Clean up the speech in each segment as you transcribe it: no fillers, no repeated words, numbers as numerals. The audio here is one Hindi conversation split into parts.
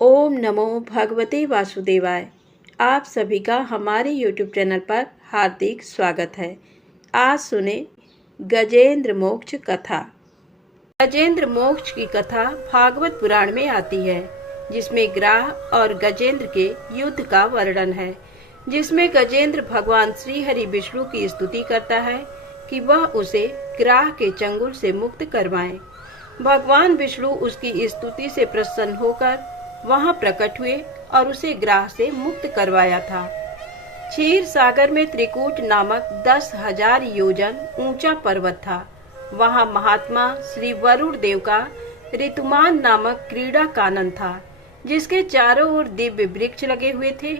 ओम नमो भगवते वासुदेवाय। आप सभी का हमारे YouTube चैनल पर हार्दिक स्वागत है। आज सुने गजेंद्र मोक्ष कथा। गजेंद्र मोक्ष की कथा भागवत पुराण में आती है, जिसमें ग्राह और गजेंद्र के युद्ध का वर्णन है, जिसमें गजेंद्र भगवान श्री हरि विष्णु की स्तुति करता है कि वह उसे ग्राह के चंगुल से मुक्त करवाएं। भगवान विष्णु उसकी स्तुति से प्रसन्न होकर वहां प्रकट हुए और उसे ग्राह से मुक्त करवाया था। क्षीर सागर में त्रिकूट नामक 10,000 योजन ऊंचा पर्वत था। वहां महात्मा श्री वरुण देव का ऋतुमान नामक क्रीड़ा कानन था, जिसके चारों ओर दिव्य वृक्ष लगे हुए थे।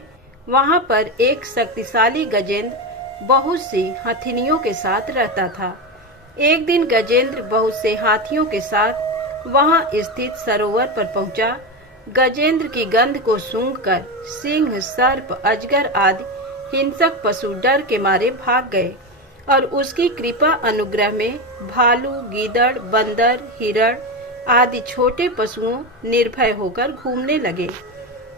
वहां पर एक शक्तिशाली गजेंद्र बहुत सी हथिनियों के साथ रहता था। एक दिन गजेंद्र बहुत से हाथियों के साथ वहां स्थित सरोवर पर पहुंचा। गजेंद्र की गंध को सूंघकर सिंह, सर्प, अजगर आदि हिंसक पशु डर के मारे भाग गए और उसकी कृपा अनुग्रह में भालू, गीदड़, बंदर, हिरण आदि छोटे पशुओं निर्भय होकर घूमने लगे।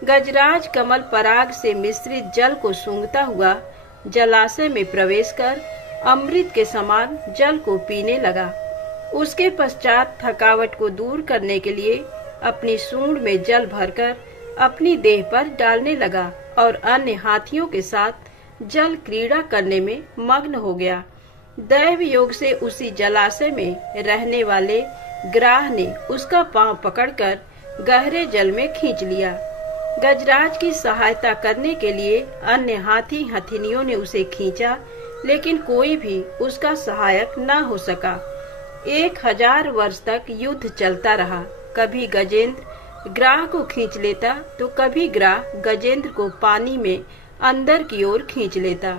गजराज कमल पराग से मिश्रित जल को सूंघता हुआ जलाशय में प्रवेश कर अमृत के समान जल को पीने लगा। उसके पश्चात थकावट को दूर करने के लिए अपनी सूंड में जल भरकर अपनी देह पर डालने लगा और अन्य हाथियों के साथ जल क्रीड़ा करने में मग्न हो गया। दैव योग से उसी जलाशय में रहने वाले ग्राह ने उसका पांव पकड़कर गहरे जल में खींच लिया। गजराज की सहायता करने के लिए अन्य हाथी हथिनियों ने उसे खींचा, लेकिन कोई भी उसका सहायक न हो सका। 1000 वर्ष तक युद्ध चलता रहा। कभी गजेंद्र ग्राह को खींच लेता तो कभी ग्राह गजेंद्र को पानी में अंदर की ओर खींच लेता,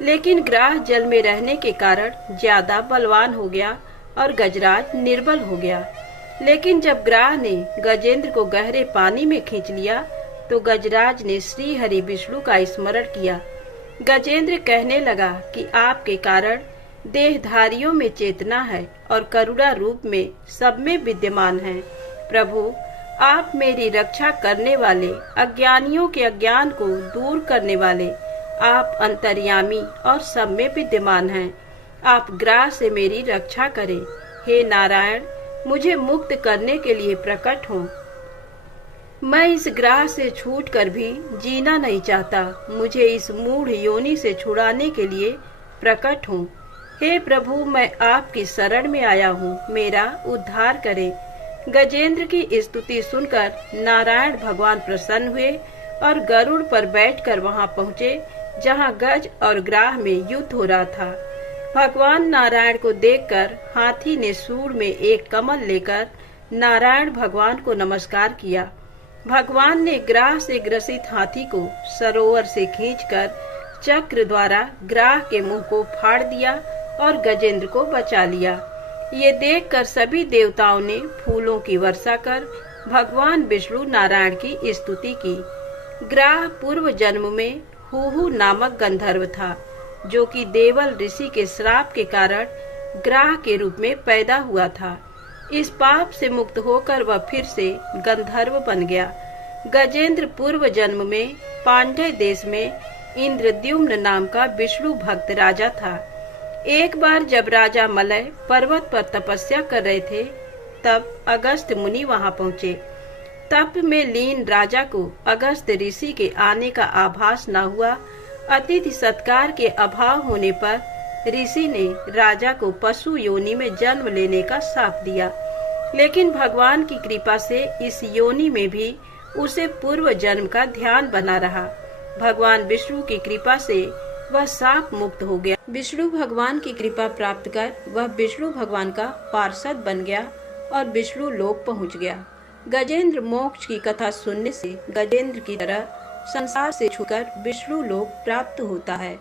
लेकिन ग्राह जल में रहने के कारण ज्यादा बलवान हो गया और गजराज निर्बल हो गया। लेकिन जब ग्राह ने गजेंद्र को गहरे पानी में खींच लिया तो गजराज ने श्री हरि विष्णु का स्मरण किया। गजेंद्र कहने लगा कि आपके कारण देहधारियों में चेतना है और करुणा रूप में सब में विद्यमान है। प्रभु, आप मेरी रक्षा करने वाले, अज्ञानियों के अज्ञान को दूर करने वाले, आप अंतर्यामी और सब में विद्यमान हैं। आप ग्राह से मेरी रक्षा करें। हे नारायण, मुझे मुक्त करने के लिए प्रकट हों। मैं इस ग्राह से छूटकर भी जीना नहीं चाहता। मुझे इस मूढ़ योनि से छुड़ाने के लिए प्रकट हों। हे प्रभु, मैं आपकी शरण में आया हूँ, मेरा उद्धार करें। गजेंद्र की स्तुति सुनकर नारायण भगवान प्रसन्न हुए और गरुड़ पर बैठकर वहां पहुँचे जहां गज और ग्राह में युद्ध हो रहा था। भगवान नारायण को देखकर हाथी ने सूंड में एक कमल लेकर नारायण भगवान को नमस्कार किया। भगवान ने ग्राह से ग्रसित हाथी को सरोवर से खींचकर चक्र द्वारा ग्राह के मुंह को फाड़ दिया और गजेंद्र को बचा लिया। ये देखकर सभी देवताओं ने फूलों की वर्षा कर भगवान विष्णु नारायण की स्तुति की। ग्राह पूर्व जन्म में हुहु नामक गंधर्व था, जो कि देवल ऋषि के श्राप के कारण ग्राह के रूप में पैदा हुआ था। इस पाप से मुक्त होकर वह फिर से गंधर्व बन गया। गजेंद्र पूर्व जन्म में पांड्य देश में इंद्रद्युम्न नाम का विष्णु भक्त राजा था। एक बार जब राजा मलय पर्वत पर तपस्या कर रहे थे, तब अगस्त मुनि वहां पहुंचे। तप में लीन राजा को अगस्त ऋषि के आने का आभास न हुआ। अतिथि सत्कार के अभाव होने पर ऋषि ने राजा को पशु योनि में जन्म लेने का शाप दिया, लेकिन भगवान की कृपा से इस योनि में भी उसे पूर्व जन्म का ध्यान बना रहा। भगवान विष्णु की कृपा से वह शाप मुक्त हो गया। विष्णु भगवान की कृपा प्राप्त कर वह विष्णु भगवान का पार्षद बन गया और विष्णु लोक पहुंच गया। गजेंद्र मोक्ष की कथा सुनने से गजेंद्र की तरह संसार से छूटकर विष्णु लोक प्राप्त होता है।